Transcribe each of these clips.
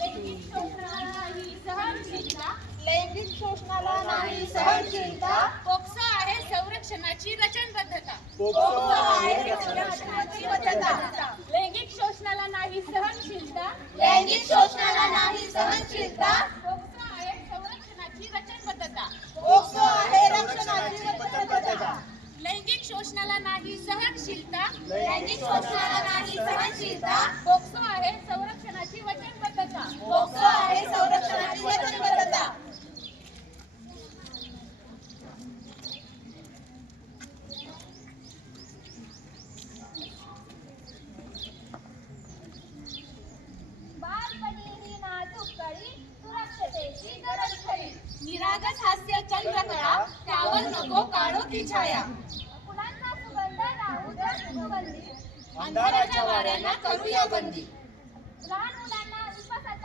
लैंगिक शोषणाला नाही सहनशीलता. लैंगिक शोषणाला नाही सहनशीलता. पोक्सो आहे संरक्षणाची रचनबद्धता. पोक्सो आहे संरक्षणाची बद्धता लैंगिक शोषणाला नाही सहनशीलता. लैंगिक शोषणाला नाही सहनशीलता. पोक्सो आहे संरक्षणाची रचनबद्धता. पोक्सो आहे रक्षणाची लैंगिक शोषणाला नाही सहनशीलता. लैंगिक शोषणाला नाही सहनशीलता पोक्सो आहे संरक्षणाची वचनबद्धता पोक्सो आहे संरक्षणाची वचनबद्धता बालपणी ही नाजूक कळी सुरक्षतेची गरज खरी निरागस हास्य चंद्रकळा त्यावर नको काळोखी छाया. फुलांचा सुगंध राहू द्या सुगंधी. अंधाराच्या वाऱ्यांना करूया बंदी. लहान मुलांना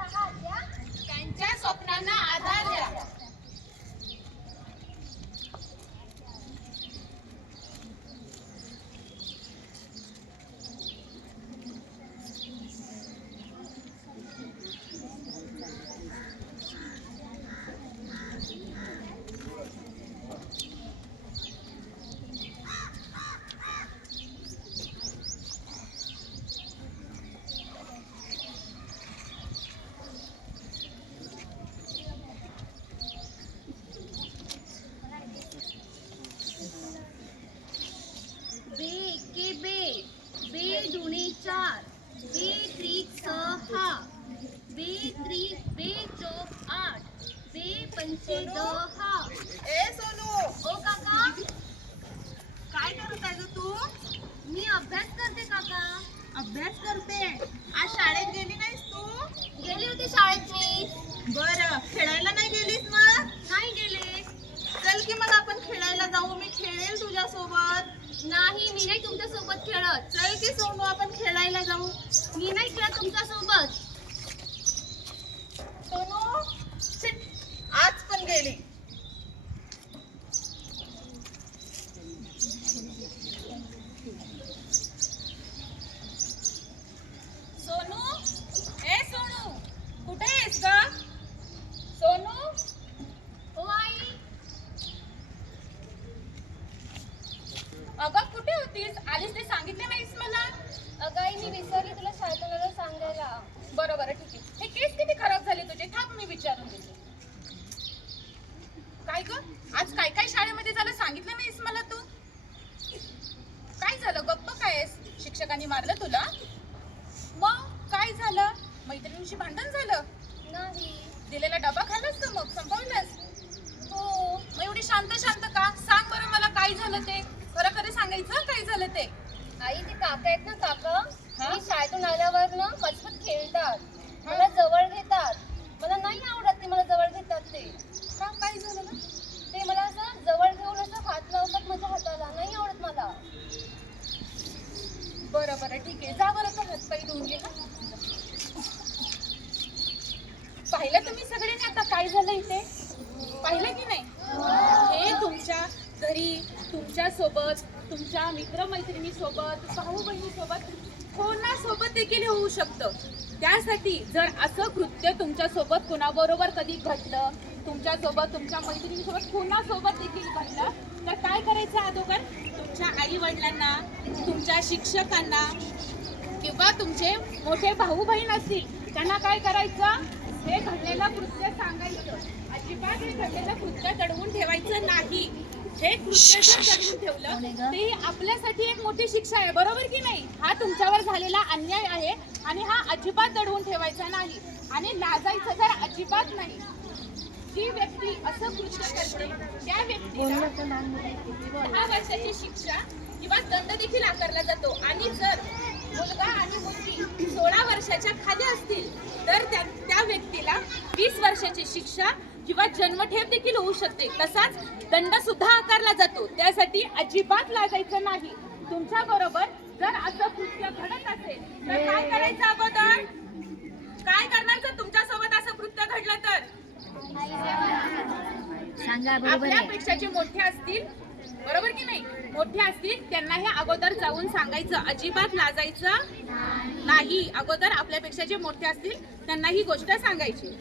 त्यांच्या स्वप्नांना आधार द्या. बे पंचे दहा. ए सोनू. ओ काका. काय करत आहे ग तू? मी अभ्यास करते काका. अभ्यास करते. आज शाळेत गेली नाहीस तू? गेली होती शाळेत मी. बर खेळायला नाही गेलीस मग? नाही गेले. चल की मग आपण खेळायला जाऊ. मी खेळेल तुझ्या सोबत नाही मी नाही तुमच्यासोबत खेळत. चल की सोनू आपण खेळायला जाऊ. मी नाही खेळत तुमच्यासोबत सोनू शिट, आज पण गेली सोनू ए सोनू कुठे आहेस ग सोनू ओ आई अगं कुठे होतीस आलीस ते सांगितले नाहीस मला अगं आई मी विसरले तुला शाळेत आल्यावर सांगायला बरं बरं ठीक आहे हे केस किती खराब झाले तुझे थांब मी विचारून देते काय ग आज काय काय शाळेमध्ये झालं सांगितलं नाहीस मला तू? काय झालं? गप्प काय शिक्षकांनी मारलं तुला? मग काय झालं? मैत्रिणीशी भांडण झालं? नाही. दिलेला डबा खाल्लास का मग? संपवलास? हो. मग एवढी शांत शांत का? सांग बरं मला काय झालं ते? खरं खरं सांगायचं काय झालं ते? आई ते काका आहेत ना काका? हा? मी शाळेतून आल्यावर ना मजबूत खेळतात. मला जवळ घेतात. मला नाही आवडत ते मला जवळ घेतात ते का काय झालं ना ते मला असं जवळ घेऊन असं हात लावतात माझ्या हाताला नाही आवडत मला बरं बरं ठीक आहे जा बरं तर हातपाई धुवून घे का पाहिलं तुम्ही सगळ्यांनी आता काय झालं इथे? पाहिलं की नाही? हे तुमच्या घरी तुमच्यासोबत तुमच्या मित्रमैत्रिणी सोबत भाऊ बहिणी सोबत कोणासोबत देखील होऊ शकतं? त्यासाठी जर असं कृत्य तुमच्यासोबत कोणाबरोबर कुणाबरोबर कधी घडलं तुमच्यासोबत तुमच्या मैत्रिणीसोबत कुणासोबत देखील घडलं तर काय करायचं अगोदर? तुमच्या आई वडिलांना तुमच्या शिक्षकांना किंवा तुमचे मोठे भाऊ बहीण असतील त्यांना काय करायचं? हे घडलेलं कृत्य सांगायचं. अजिबात हे घडलेलं कृत्य दडवून ठेवायचं नाही. हे कृत्य जर दडवून ठेवलं ते आपल्यासाठी एक मोठी शिक्षा आहे. बरोबर की नाही? हा तुमच्यावर झालेला अन्याय आहे आणि हा अजिबात दडवून ठेवायचा नाही. आणि लाजायचं तर अजिबात नाही. जी व्यक्ती असं कृत्य करते त्या व्यक्तीला दहा वर्षाची शिक्षा किंवा दंड देखील आकारला जातो. आणि जर मुलगा आणि मुलगी सोळा वर्षाच्या खाली असतील तर त्या त्या व्यक्तीला वीस वर्षाची शिक्षा किंवा जन्मठेप देखील होऊ शकते. तसाच दंड सुद्धा आकारला जातो. त्यासाठी अजिबात लागायचं नाही. तुमच्या बरोबर जर असं कृत्य घडत असेल तर काय करायचं अगोदर? काय करणार जर तुमच्यासोबत असं कृत्य घडलं तर? सांगा आपल्यापेक्षा जे मोठे असतील. बरोबर की नाही? मोठे असतील त्यांना हे अगोदर जाऊन सांगायचं. अजिबात लाजायचं नाही. अगोदर आपल्यापेक्षा जे मोठे असतील त्यांना ही गोष्ट सांगायची.